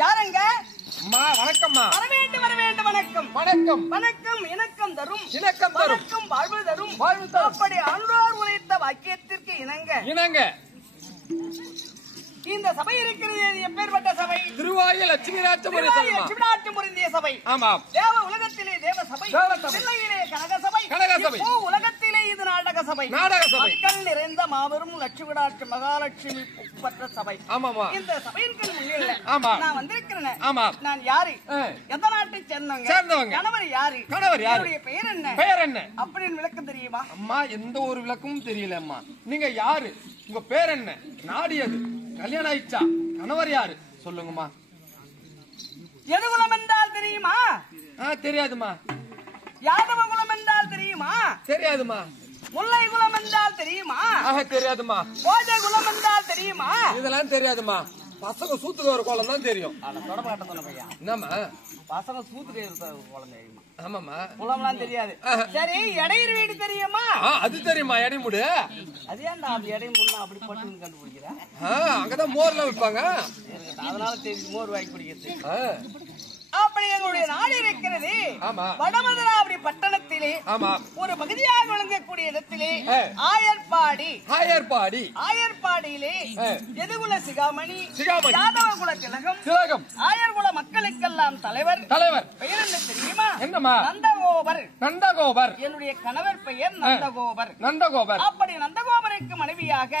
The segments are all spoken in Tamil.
யாருங்க? அம்மா வணக்கம்மா. வரவேண்டும் வரவேண்டும் வணக்கம். வணக்கம் வணக்கம். இணக்கம் தரும் இணக்கம் தரும் வணக்கம் வாழ்வு தரும் வாழ்வு தரும். அப்படி அன்றார் உழைத்த வாக்கியத்திற்கு இணங்க இந்த சபை இருக்கிறது. எப்பேற்பட்ட சபை? திருவாயு லட்சுமிராட்சபுரி லட்சுமிராட்சபுரிந்திய சபை. ஆமாம். தேவ உலகத்திலே தேவ சபை, பிள்ளையிலே கனக சபை, இப்போ உலகத்திலே இது நாடக சபை. மக்கள் நிறைந்த மாபெரும் லட்சுமிராட்சி மகாலட்சுமி பெற்ற சபை. ஆமாமா. இந்த சபையின் முன்னிலை நான் வந்திருக்கிறேன். நான் யாரு? எந்த நாட்டை சேர்ந்தவங்க? கணவர் யாரு? என்னுடைய பெயர் என்ன? அப்படின்னு விளக்கம் தெரியுமா? அம்மா எந்த ஒரு விளக்கமும் தெரியல. அம்மா நீங்க யாரு? உங்க பேர் என்ன? நாடு எது? கல்யாணம் ஆயிடுச்சா? கணவர் யாரு? சொல்லுங்கம்மா. எது குலம் என்றால் தெரியுமா? தெரியாதுமா. யாதவ குலம் என்றால் தெரியுமா? தெரியாதுமா. முல்லை குலம் என்றால் தெரியுமா? தெரியாதுமா. போஜ குலம் என்றால் தெரியுமா? இதெல்லாம் தெரியாதுமா. பசங்க சூத்துக்கு ஒரு கோலம் தான் தெரியும். என்னம்மா பசங்க சூத்துக்கு கோலம் தெரியுமா? ஆமாமா. குளம்லாம் தெரியாது. சரி, இடையூறு வீடு தெரியுமா? அது தெரியுமா. இடைமுடு அது ஏன்டா அந்த இடைமுடு அப்படி பட்டு கண்டுபிடிக்கிறேன். அங்கதான் மோர்லாம் வைப்பாங்க. அதனால தெரியும் மோர் வாங்கி குடிக்கிறது. அப்படி எங்களுடைய நாடு இருக்கிறது. வடமதுராபுரி பட்டணத்திலே ஒரு பகுதியாக விளங்கக்கூடிய இடத்திலே ஆயர்பாடியிலே எதுகுல சிகாமணி யாதவ குல திலகம் ஆயர்குல மக்களுக்கெல்லாம் தலைவர் பெயர் என்ன தெரியுமா? என்னமா? நந்தகோபர். என்னுடைய கணவர் பெயர் நந்தகோபர். அப்படி நந்தகோபருக்கு மனைவியாக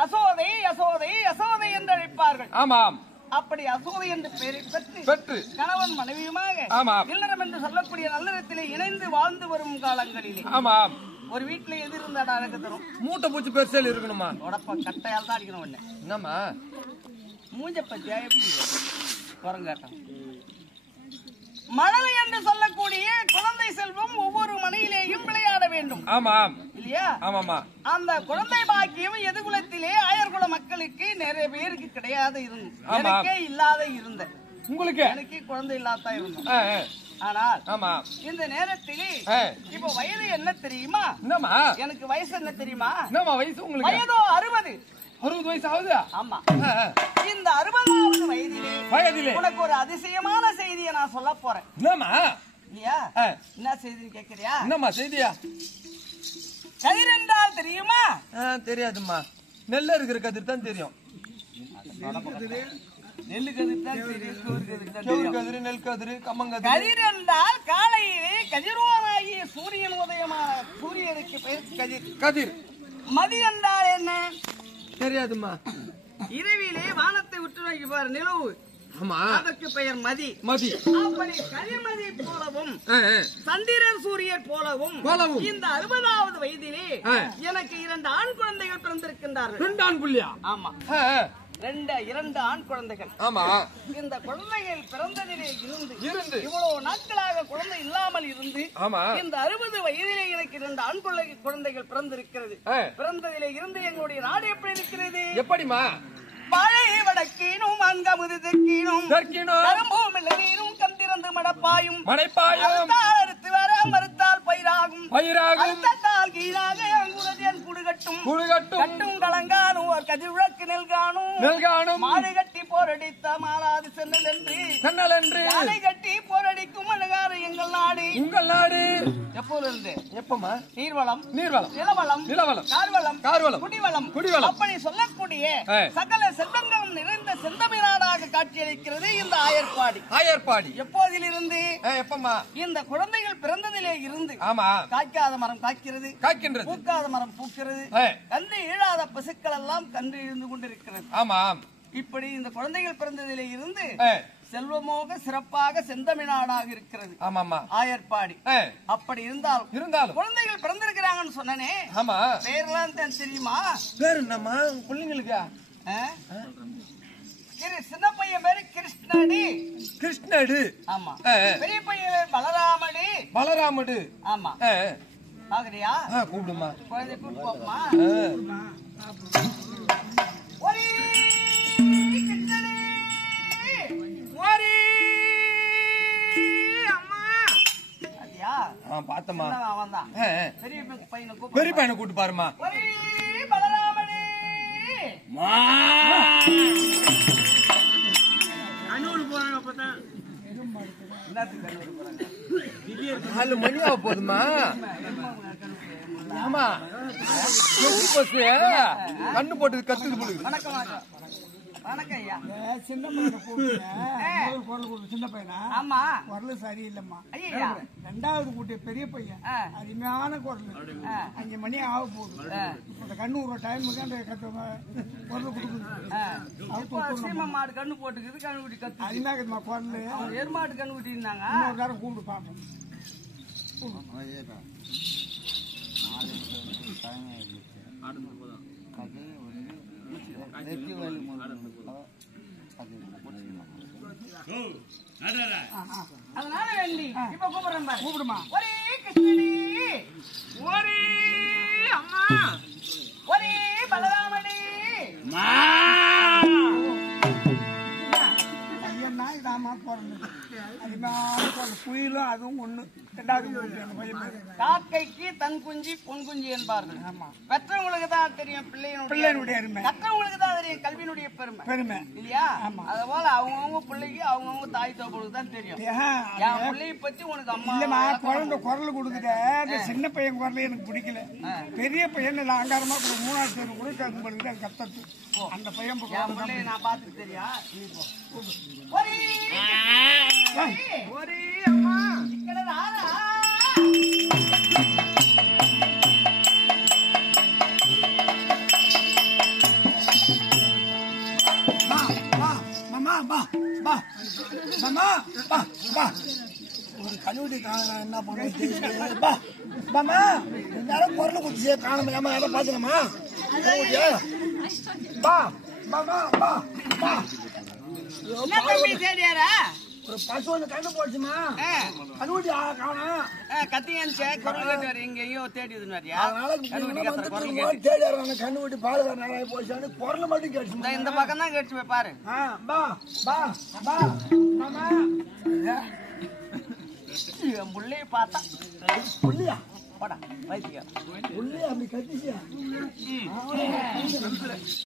யசோதை என்று அழைப்பார்கள். ஆமாம். அப்படி அசோதை என்று பெயரை பெற்று கணவன் மனைவியுமாக இல்லறம் என்று சொல்லக்கூடிய நல்லறத்திலே இணைந்து வாழ்ந்து வரும் காலங்களிலே ஒரு வீட்டுல எது இருந்தாடா அழகு தரும்? மூட்டை பூச்சி பெருசல் இருக்கணுமா? உடப்ப கட்டையால் தான் அடிக்கணும். ஒண்ணு என்னமா மூஞ்ச பத்தியா எப்படி குரங்காட்டம். மழலை என்று சொல்லக்கூடிய குழந்தை செல்வம் ஒவ்வொரு மனையிலேயும் விளையாட வேண்டும். ஆமாம் இல்லையா? ஆமாமா. அந்த குழந்தை பாக்கியம் எதிர்குலத்திலே ஆயர்குல மக்களுக்கு நிறைய பேருக்கு கிடையாது, எனக்கே இல்லாத இருந்த. உங்களுக்கு எனக்கு குழந்தை இல்லாதான் இருந்தோம். ஆனால் ஆமா இந்த நேரத்தில் இப்ப வயது என்ன தெரியுமா? என்னமா எனக்கு வயசு என்ன தெரியுமா? என்னமா வயசு உங்களுக்கு? வயதோ 60. 60 வயசு ஆகுது. ஆமா. இந்த 60வது வயதிலே உனக்கு ஒரு அதிசயமான செய்தியை நான் சொல்ல போறேன். என்னமா? இல்லையா? என்ன செய்தின்னு கேக்குறியா? என்னமா செய்தியா? கதிர் என்றால் தெரியுமா? தெரியாதுமா. நெல்ல இருக்கிற கதிர் தான் தெரியும். நெல்லு கதிர் தான் தெரியும். கதிர், நெல் கதிர், கம்மங்கதிர். கதிர் என்றால் காலையிலே கதிரோனாகிய சூரியன் உதயமான சூரியனுக்கு பெயர் கதிர். கதிர். மதி என்றால் என்ன? தெரியாதுமா. இரவிலே வானத்தை உற்று நோக்கி பாரு நிலவு. ஆமா. அதற்கு பெயர் மதி. மதி. அப்படி கதிர்மதி போலவும் சந்திரன் சூரியன் போலவும் இந்த 60வது வயதிலே எனக்கு 2 ஆண் குழந்தைகள் பிறந்திருக்கின்றார்கள். 2 ஆண் புள்ளியா? ஆமா. 2 ஆண் குழந்தைகள். ஆமா. இந்த குழந்தைகள் பிறந்ததிலே இருந்து இவ்வளவு நாட்களாக குழந்தை இல்லாமல் இருந்து இந்த 60 வயதிலே எனக்கு 2 ஆண் குழந்தைகள் பிறந்திருக்கிறது. பிறந்ததிலே இருந்து எங்களுடைய நாடு எப்படி இருக்கிறது? எப்படிமா? பழைய வடக்கீனும் அங்கமுது தெற்கீனும் கரும்பும் இளநீரும் கந்திறந்து மடப்பாயும் அறுத்து வர மறுத்தால் பயிராகும் அறுத்தால் கீழாக அங்குறதேன் குடுகட்டும் கட்டும் கலங்கானும் ஒரு கதிர் விளக்கு நெல்கானும் மாடு கட்டி போரடித்த மாறாது சென்னல் என்று யானை கட்டி போரடிக்கும் அழகாறு எங்கள் நாடு. எப்போது இருந்து? எப்பமா? நீர்வளம் நிலவளம் கார்வளம் குடிவளம் அப்படி சொல்லக்கூடிய சகல செல்வங்களும் நிறைந்த செந்தமிழ்நாடாக காட்சியளிக்கிறது இந்த ஆயர்பாடி. எப்போதிலிருந்து? எப்பமா? இந்த குழந்தைகள் பிறந்ததிலே இருந்து காய்க்காத மரம் காய்க்கின்றது, பூக்காத மரம் பூக்கிறது, கன்று ஈழாத பசுக்கள் எல்லாம் கன்று இருந்து கொண்டிருக்கிறது. இப்படி இந்த குழந்தைகள் பிறந்ததிலே இருந்து செல்வமோக சிறப்பாக செந்தமிழ்நாடாக இருக்கிறது ஆயர்பாடி. அப்படி இருந்தாலும் குழந்தைகள் பிறந்திருக்கிறாங்கன்னு சொன்னனே, பேர்லாம் தெரியுமா? பேர் என்னம்மா பிள்ளைங்களுக்கு? சின்ன பையன் பேரு கிருஷ்ணடு. ஆமா. பெரிய பையன் பேரு பலராமடு. ஆமா. பாக்குறியா? கூப்பிடுமா. குழந்தை கூப்பிட்டு போமா. பாத்தமா பெரிய பையனை கூப்பிட்டு பாருமா. பலராமடு. கண்ணூர் போறாங்க. அப்பதான் 4 மணி ஆக போதுமா? ஆமா. கண்ணு போட்டு கத்துது போடுது. வணக்கம் ஐயா. சின்ன பையனை கூப்பிட்டு சின்ன பையனா? ஆமா. குரல் சரியில்லைம்மா. ஐயா. 2வது கூட்டிய பெரிய பையன் அருமையான குரல். 5 மணி ஆக போகுது. இப்ப கண்ணு டைமுக்கு அந்த குரல் கொடுக்குது. மாடு கண்ணு போட்டுக்குது, கண்ணு குட்டி கத்து அருமையாக்குதுமா குரல். எருமாட்டு கண்ணு குட்டிருந்தாங்க. இன்னொரு நேரம் கூப்பிட்டு பார்ப்போம். அதனால வேண்டி இப்ப கூப்பிடுறேன் பாரு. கூப்பிடுமா. ஒரே கிருஷ்ணடி, ஒரே அம்மா, ஒரே பலராமடி. பையன்னா இதாமா பிறந்தது. அருமையான குரல். குயிலும் அதுவும் ஒண்ணு. 2வது பையன். காக்கைக்கு தன் குஞ்சி பொன் குஞ்சி என்பார்கள். பெற்றவங்களுக்கு தான் தெரியும் பிள்ளையினுடைய அருமை. கற்றவங்களுக்கு தான் தெரியும் கல்வியினுடைய பெருமை இல்லையா? அது போல அவங்கவுங்க பிள்ளைக்கு அவங்கவுங்க தாய் தோப்புக்கு தான் தெரியும். என் பிள்ளைய பத்தி உனக்கு அம்மா இல்லமா குழந்தை குரல் கொடுக்குற. சின்ன பையன் குரல எனக்கு பிடிக்கல. பெரிய பையன் அலங்காரமா 3வது பேரும் கூட உங்களுக்கு கத்தத்து. அந்த பையன் பிள்ளைய நான் பாத்துட்டு தெரியா? ஒரே அம்மா ஒரு கழுவுடி காண என்ன பண்ணுறது? குரல் குடிச்சு காணாம எதை பாத்துக்கமா? பசு வந்து கண்ணு போடுச்சுமா கண்ணுக்குட்டி காணும் கத்தியான்னு குரல் கேட்டு எங்கேயோ தேடிதுன்னு வரியா தேடி கண்ணுக்குட்டி பால் நாளாய் போச்சான்னு குரல் மட்டும் கேட்டுச்சு இந்த பக்கம் தான் கேட்டு பாரு புள்ளைய பார்த்தா புள்ளியா போடா வைத்தியா புள்ளியா அப்படி கட்டிச்சியா